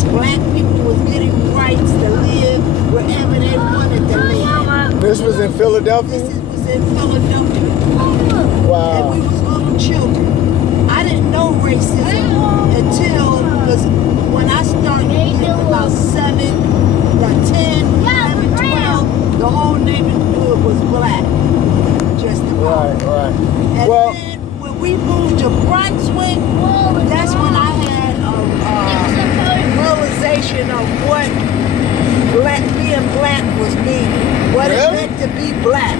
black people was getting rights to live wherever they wanted to live. This was in Philadelphia? This was in Philadelphia. Wow. And we was little children. I didn't know racism until, because when I started getting about 7, like 10, 11, 12, the whole neighborhood was black. Just about. Right. And Well, then when we moved to Brunswick, that's when I had a realization of what being black was meaning. What it Really? meant to be black.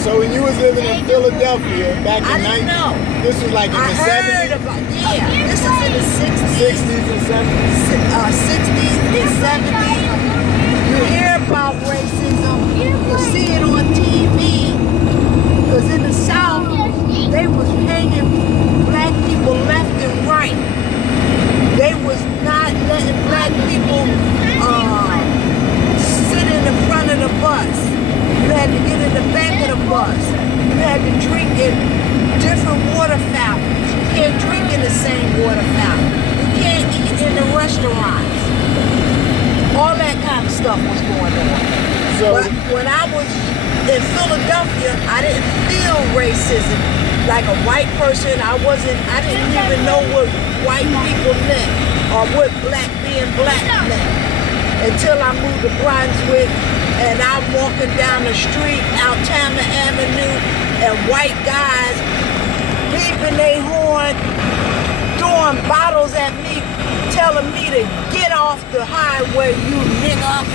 so when you was living in Philadelphia back in I didn't know. this was like in I the heard 70s? about, this is in the 60s. 60s and 70s? 60s and 70s. You hear about racism, you see it on TV. Because in the South, they was hanging black people left and right. They was not letting black people sit in the front of the bus. You had to get in the back of the bus. You had to drink in different water fountains. You can't drink in the same water fountain. You can't eat in the restaurants. All that kind of stuff was going on. So, But when I was in Philadelphia, I didn't feel racism. Like a white person, I didn't even know what white people meant or what being black meant until I moved to Brunswick and I'm walking down the street, Altama Avenue, and white guys beeping their horn, throwing bottles at me, telling me to get off the highway, you nigga.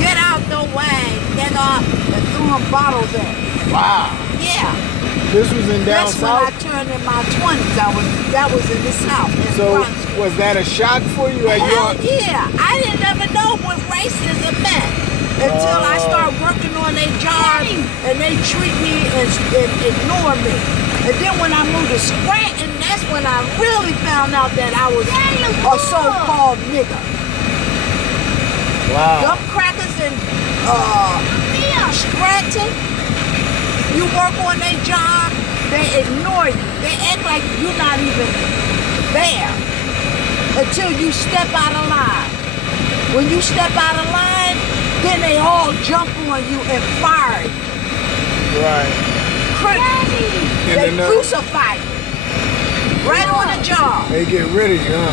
Get out the way, nigga, and throwing bottles at me. wow. Yeah. This was in down That's when south? I turned in my 20s. That was in the South. In So Brunswick. was that a shock for you? Hell yeah. I didn't ever know what racism meant until I started working on their jobs and they treat me and ignore me. And then when I moved to Scranton, that's when I really found out that I was a so-called nigga. Wow. Them crackers in Scranton, you work on their job, they ignore you. They act like you're not even there until you step out of line. When you step out of line, then they all jump on you and fire you. Right. They crucify you. Right on the job. They get rid of you, huh?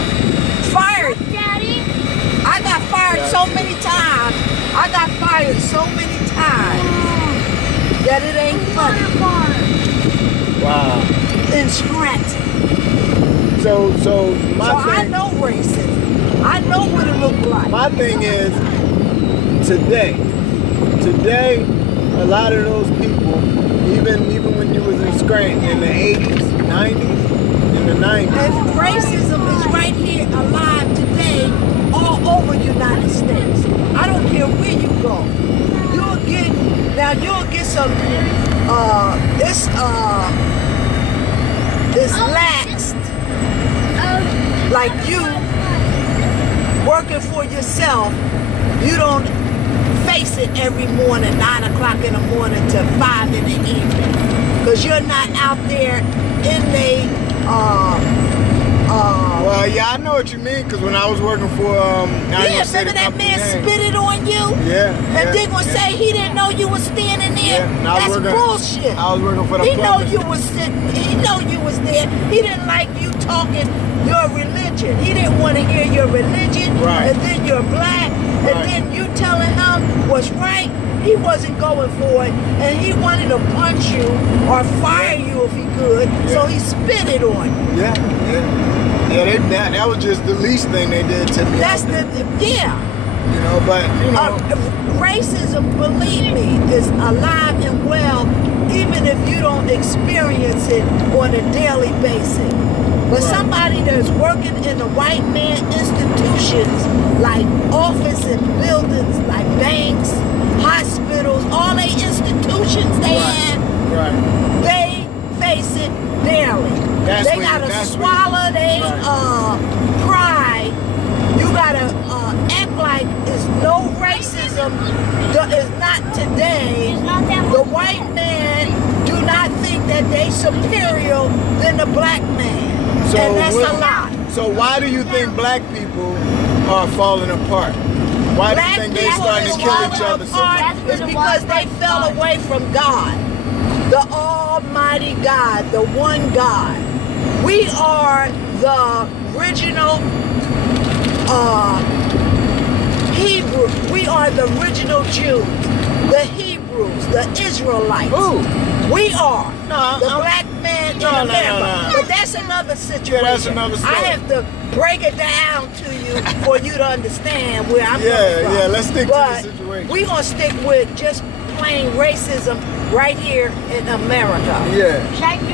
Fire you. I got fired so many times. I got fired so many times that it ain't funny. Wow. In Scranton. So I know racism. I know what it looked like. my thing is, today, a lot of those people, even when you was in Scranton in the 80s, 90s, in the 90s. And racism is right here alive today all over the United States. I don't care where you go. You'll get some, it's laxed. Like you, working for yourself, you don't face it every morning, 9 o'clock in the morning to 5 in the evening. Because you're not out there in the, Well, yeah, I know what you mean, because when I was working for, remember that man spit it on you? Yeah. And then gonna say he didn't know you was standing there? Yeah, and I was That's working- bullshit. I was working for the He know public. you was sitting, he know you was there. He didn't like you talking your religion. He didn't want to hear your religion. Right. And then you're black. Right. And then you telling him what's right. He wasn't going for it. And he wanted to punch you or fire you if he could. So he spit it on you. Yeah. That was just the least thing they did to me. That's out there. You know, but you know, racism, believe me, is alive and well, even if you don't experience it on a daily basis. But somebody that's working in the white man institutions, like office and buildings, like banks, hospitals, all they institutions they have, they face it daily. They gotta swallow their pride. You gotta act like it's no racism. It's not today. The white man do not think that they superior than the black man. And that's a lie. So why do you think black people are falling apart? Why do you Black think they people starting is to kill each falling other so apart much? is because they fell away from God, the Almighty God, the one God. We are the original Hebrew. We are the original Jews, the Hebrews, the Israelites. Who? We are No, the I'm- black man No, in no, America. no. But that's another situation. that's another story. I have to break it down to you for you to understand where I'm Yeah, coming from. yeah, let's stick to But the situation. we're going to stick with just plain racism right here in America. Yeah.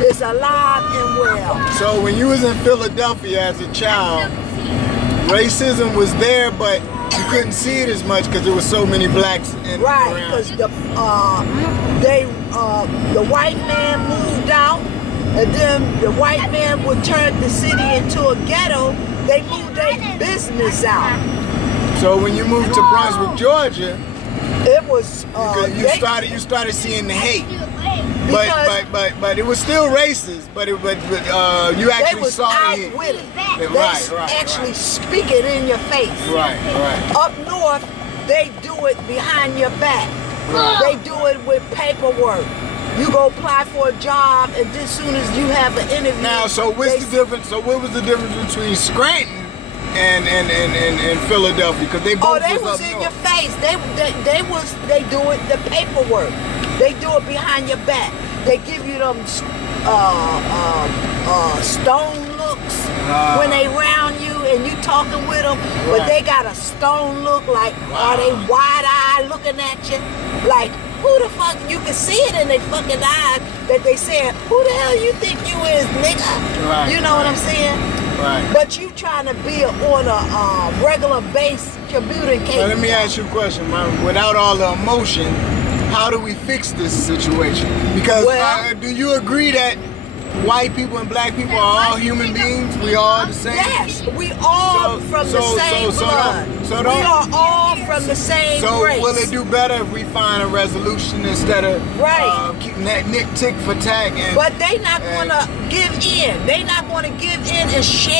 It's alive and well. So when you was in Philadelphia as a child, racism was there, but you couldn't see it as much because there was so many blacks in Right, around. because the white man moved out, and then the white man would turn the city into a ghetto. They moved their business out. So when you moved to Brunswick, Georgia, It was you started seeing the hate. because But it was still racist. But you they actually was saw out the hate. with it. They Right, actually speak it in your face. Right. Up north, they do it behind your back. They do it with paperwork. You go apply for a job, and as soon as you have an interview. Now, so what's they- the difference? So what was the difference between Scranton and Philadelphia? Because they Oh, both they was was up in north. your face. They do it the paperwork. They do it behind your back. They give you them stone looks when they round you and you talking with them, but Right. they got a stone look. Like, are they wide eyed looking at you? Like, who the fuck? You can see it in their fucking eyes that they saying, "Who the hell you think you is, nigga?" Right, You know what I'm saying? Right. But you trying to be on a regular base communication. Now, let me ask you a question, man. Without all the emotion, how do we fix this situation? Because Well- do you agree that white people and black people are all human beings? We all the same? Yes, we all from the same blood. so We are all from the same So race. will it do better if we find a resolution instead of Right. keeping that nick tick for tag? And But they not gonna give in. They not gonna give in and share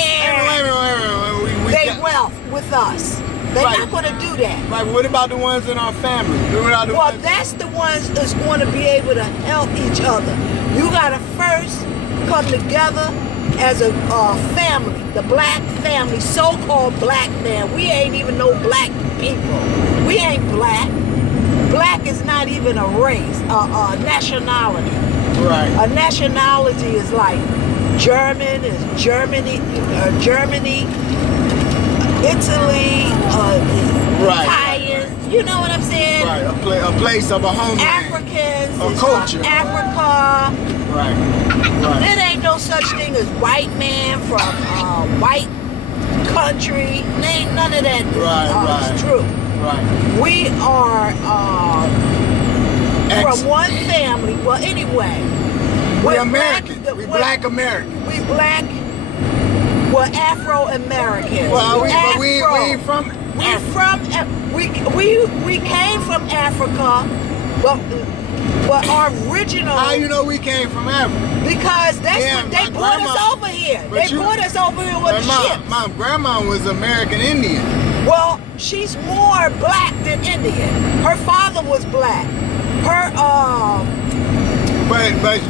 Wait a minute. We their got- wealth with us. They're Right. not gonna do that. Like, what about the ones in our family? What about the Well, ones- that's the ones that's going to be able to help each other. You gotta first come together as a family, the black family, so-called black man. We ain't even no black people. We ain't black. Black is not even a race, a nationality. Right. A nationality is like German, is Germany, Italy, Right. Italian. You know what I'm saying? Right. A place of a homeland. Africans, A is culture. from Africa. Right. Right. There ain't no such thing as white man from white country. There ain't none of that. Right. Is true. Right. We are Ex- from one family. Well, anyway, We we're Americans. black- We we're- black Americans. We black. We're Afro-Americans. Well, we Afro. ain't from. We from we came from Africa, but our original. How you know we came from Africa? Because that's Yeah, what they my brought us grandma- over here. but They you- brought us over here with My ships. mom, my grandma was American Indian. Well, she's more black than Indian. Her father was black. Her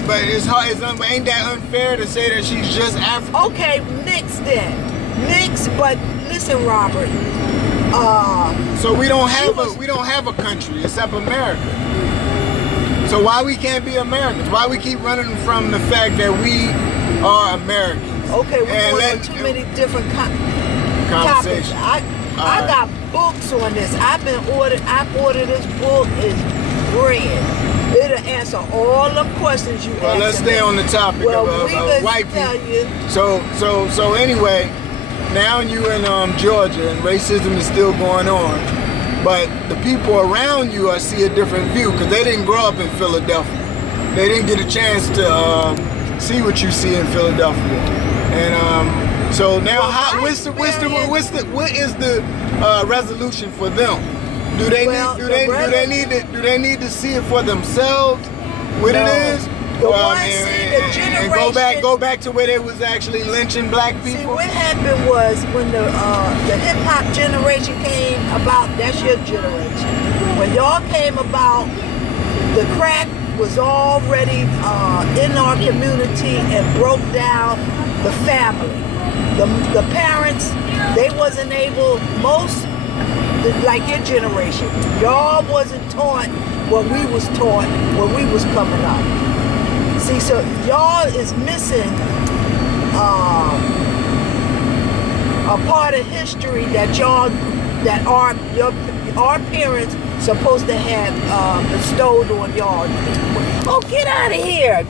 But it's hard. Ain't that unfair to say that she's just African? okay, mixed then. Mixed, but listen, Robert. So we don't She have was- we don't have a country except America. So why we can't be Americans? Why we keep running from the fact that we are Americans? Okay, we're And going let- on too many different topics. Conversation. I Alright. got books on this. I ordered this book. It's bread. It'll answer all the questions you Well, asked let's me. stay on the topic Well, of we gonna white tell people. you. So anyway, now you in Georgia and racism is still going on, but the people around you see a different view because they didn't grow up in Philadelphia. They didn't get a chance to see what you see in Philadelphia, and so now Well, how, my what is the resolution for them? Well, Do they need to see it for themselves? What No. it is? The Well, one, I mean, see, the and generation. go back to where they was actually lynching black See, people. what happened was when the hip hop generation came about. That's your generation. When y'all came about, the crack was already in our community and broke down the family. The parents, they wasn't able. Most, like your generation, y'all wasn't taught what we was taught when we was coming up. See, so y'all is missing a part of history that our parents supposed to have bestowed on y'all. Oh, get out of here!